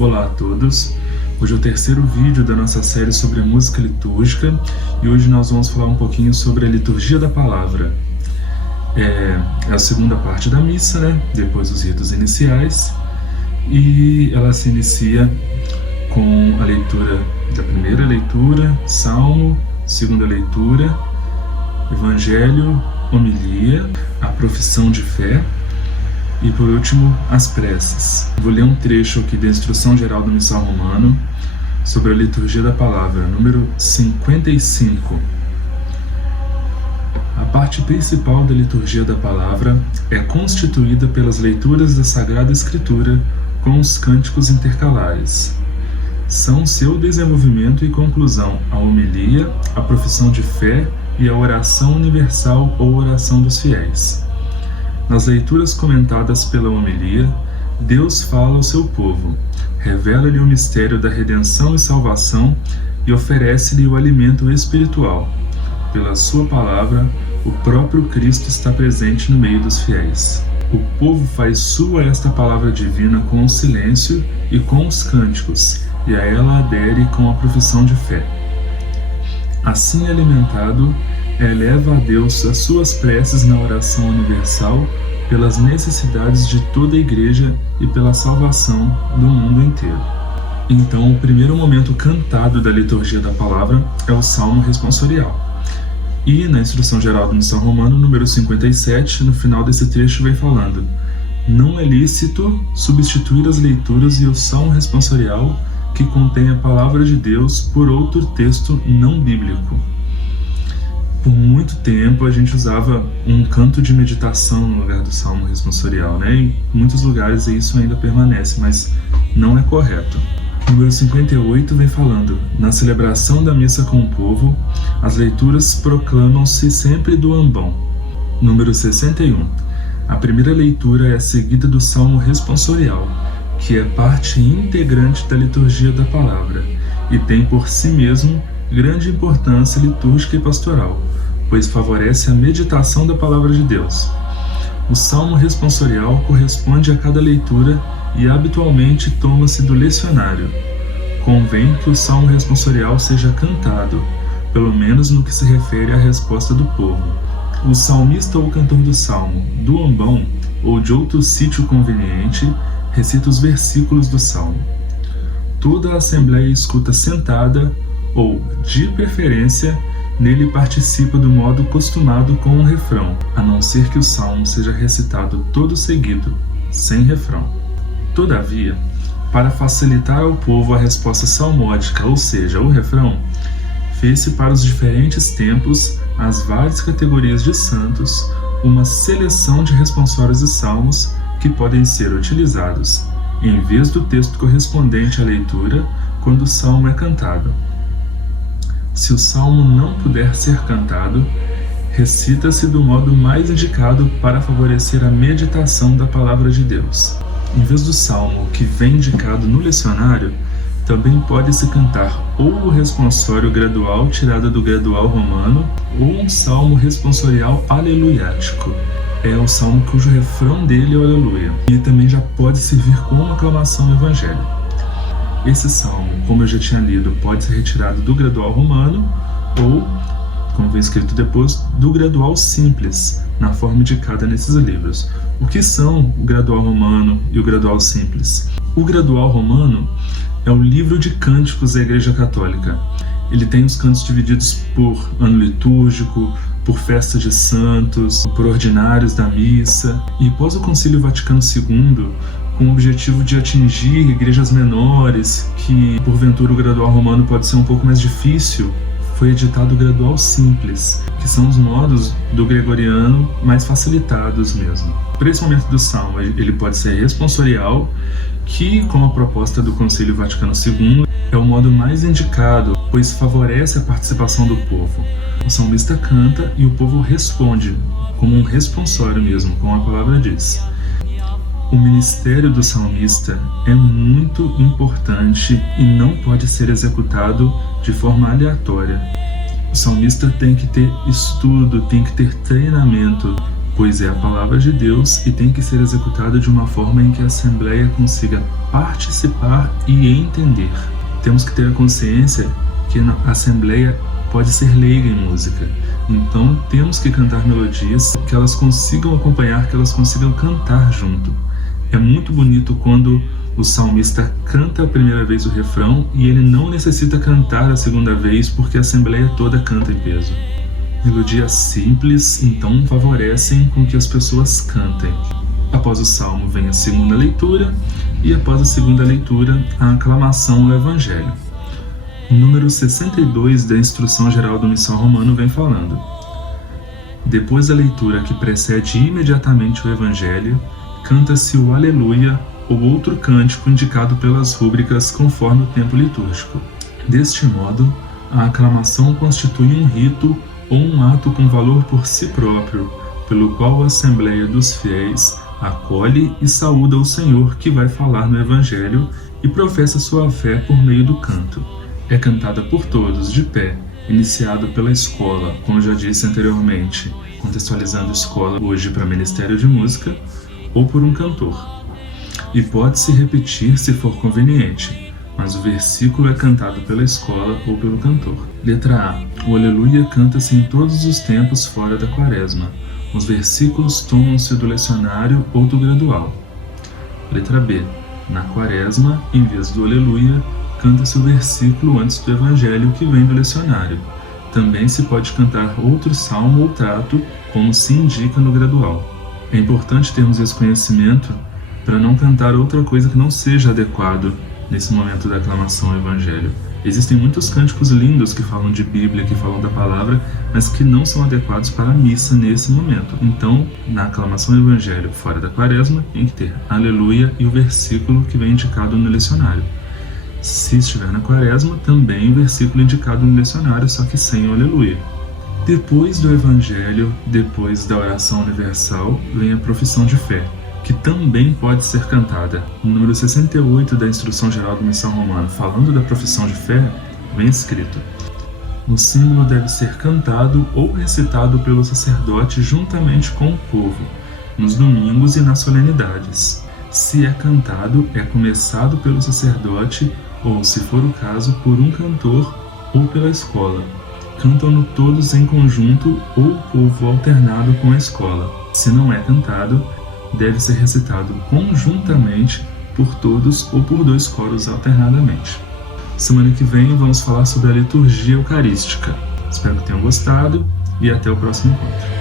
Olá a todos, hoje é o terceiro vídeo da nossa série sobre música litúrgica e hoje nós vamos falar um pouquinho sobre a liturgia da palavra. É a segunda parte da missa, né? Depois dos ritos iniciais, e ela se inicia com a leitura da primeira leitura, salmo, segunda leitura, evangelho, homilia, a profissão de fé e, por último, as preces. Vou ler um trecho aqui da Instrução Geral do Missal Romano sobre a liturgia da palavra, número 55. A parte principal da liturgia da palavra é constituída pelas leituras da Sagrada Escritura com os cânticos intercalares. São seu desenvolvimento e conclusão a homilia, a profissão de fé e a oração universal ou oração dos fiéis. Nas leituras comentadas pela homilia, Deus fala ao seu povo, revela-lhe o mistério da redenção e salvação e oferece-lhe o alimento espiritual. Pela sua palavra, o próprio Cristo está presente no meio dos fiéis. O povo faz sua esta palavra divina com o silêncio e com os cânticos, e a ela adere com a profissão de fé. Assim alimentado, eleva a Deus as suas preces na oração universal pelas necessidades de toda a Igreja e pela salvação do mundo inteiro. Então, o primeiro momento cantado da liturgia da palavra é o Salmo responsorial. E na Instrução Geral do Missal Romano, número 57, no final desse trecho vem falando: não é lícito substituir as leituras e o Salmo responsorial que contém a palavra de Deus por outro texto não bíblico. Por muito tempo a gente usava um canto de meditação no lugar do Salmo responsorial, né? Em muitos lugares isso ainda permanece, mas não é correto. O número 58 vem falando: na celebração da missa com o povo, as leituras proclamam-se sempre do ambão. Número 61. A primeira leitura é seguida do Salmo responsorial, que é parte integrante da liturgia da palavra e tem por si mesmo grande importância litúrgica e pastoral, pois favorece a meditação da palavra de Deus. O Salmo responsorial corresponde a cada leitura e habitualmente toma-se do lecionário. Convém que o Salmo responsorial seja cantado, pelo menos no que se refere à resposta do povo. O salmista ou cantor do Salmo, do ambão ou de outro sítio conveniente, recita os versículos do Salmo. Toda a Assembleia escuta sentada ou, de preferência, nele participa do modo costumado com um refrão, a não ser que o Salmo seja recitado todo seguido, sem refrão. Todavia, para facilitar ao povo a resposta salmódica, ou seja, o refrão, fez-se para os diferentes tempos, as várias categorias de santos, uma seleção de responsórios e salmos que podem ser utilizados, em vez do texto correspondente à leitura, quando o salmo é cantado. Se o salmo não puder ser cantado, recita-se do modo mais indicado para favorecer a meditação da palavra de Deus. Em vez do salmo que vem indicado no lecionário, também pode-se cantar ou o responsório gradual tirado do gradual romano, ou um salmo responsorial aleluiático. É o salmo cujo refrão dele é o aleluia, e também já pode servir como aclamação no evangelho. Esse salmo, como eu já tinha lido, pode ser retirado do gradual romano ou, como vem escrito depois, do gradual simples, na forma indicada nesses livros. O que são o gradual romano e o gradual simples? O gradual romano é o livro de cânticos da Igreja Católica. Ele tem os cantos divididos por ano litúrgico, por festa de santos, por ordinários da missa, e após o Concílio Vaticano II, com o objetivo de atingir igrejas menores, que porventura o gradual romano pode ser um pouco mais difícil, foi editado o gradual simples, que são os modos do gregoriano mais facilitados mesmo. Para esse momento do salmo, ele pode ser responsorial, que, como a proposta do Concílio Vaticano II, é o modo mais indicado, pois favorece a participação do povo. O salmista canta e o povo responde, como um responsório mesmo, como a palavra diz. O ministério do salmista é muito importante e não pode ser executado de forma aleatória. O salmista tem que ter estudo, tem que ter treinamento. pois é a palavra de Deus e tem que ser executada de uma forma em que a Assembleia consiga participar e entender. Temos que ter a consciência que a Assembleia pode ser leiga em música, então temos que cantar melodias que elas consigam acompanhar, que elas consigam cantar junto. É muito bonito quando o salmista canta a primeira vez o refrão e ele não necessita cantar a segunda vez porque a Assembleia toda canta em peso. Melodias simples, então, favorecem com que as pessoas cantem. Após o salmo vem a segunda leitura e após a segunda leitura a aclamação ao Evangelho. O número 62 da Instrução Geral do Missal Romano vem falando: depois da leitura que precede imediatamente o Evangelho, canta-se o Aleluia ou outro cântico indicado pelas rúbricas conforme o tempo litúrgico. Deste modo, a aclamação constitui um rito ou um ato com valor por si próprio, pelo qual a Assembleia dos Fiéis acolhe e saúda o Senhor que vai falar no Evangelho e professa sua fé por meio do canto. É cantada por todos, de pé, iniciado pela escola, como já disse anteriormente, contextualizando escola hoje para Ministério de Música, ou por um cantor. E pode-se repetir se for conveniente, mas o versículo é cantado pela escola ou pelo cantor. Letra A. O Aleluia canta-se em todos os tempos fora da Quaresma. Os versículos tomam-se do lecionário ou do gradual. Letra B. Na Quaresma, em vez do Aleluia, canta-se o versículo antes do Evangelho que vem do lecionário. Também se pode cantar outro salmo ou trato, como se indica no gradual. É importante termos esse conhecimento para não cantar outra coisa que não seja adequado nesse momento da aclamação ao Evangelho. Existem muitos cânticos lindos que falam de Bíblia, que falam da palavra, mas que não são adequados para a missa nesse momento. Então, na aclamação ao Evangelho fora da Quaresma, tem que ter Aleluia e o versículo que vem indicado no lecionário. Se estiver na Quaresma, também o versículo indicado no lecionário, só que sem o Aleluia. Depois do Evangelho, depois da oração universal, vem a profissão de fé, que também pode ser cantada. No número 68 da Instrução Geral do Missal Romano, falando da profissão de fé, vem escrito: o símbolo deve ser cantado ou recitado pelo sacerdote juntamente com o povo, nos domingos e nas solenidades. Se é cantado, é começado pelo sacerdote ou, se for o caso, por um cantor ou pela escola. Cantam-no todos em conjunto ou o povo alternado com a escola. Se não é cantado, deve ser recitado conjuntamente por todos ou por dois coros alternadamente. Semana que vem vamos falar sobre a liturgia eucarística. Espero que tenham gostado e até o próximo encontro.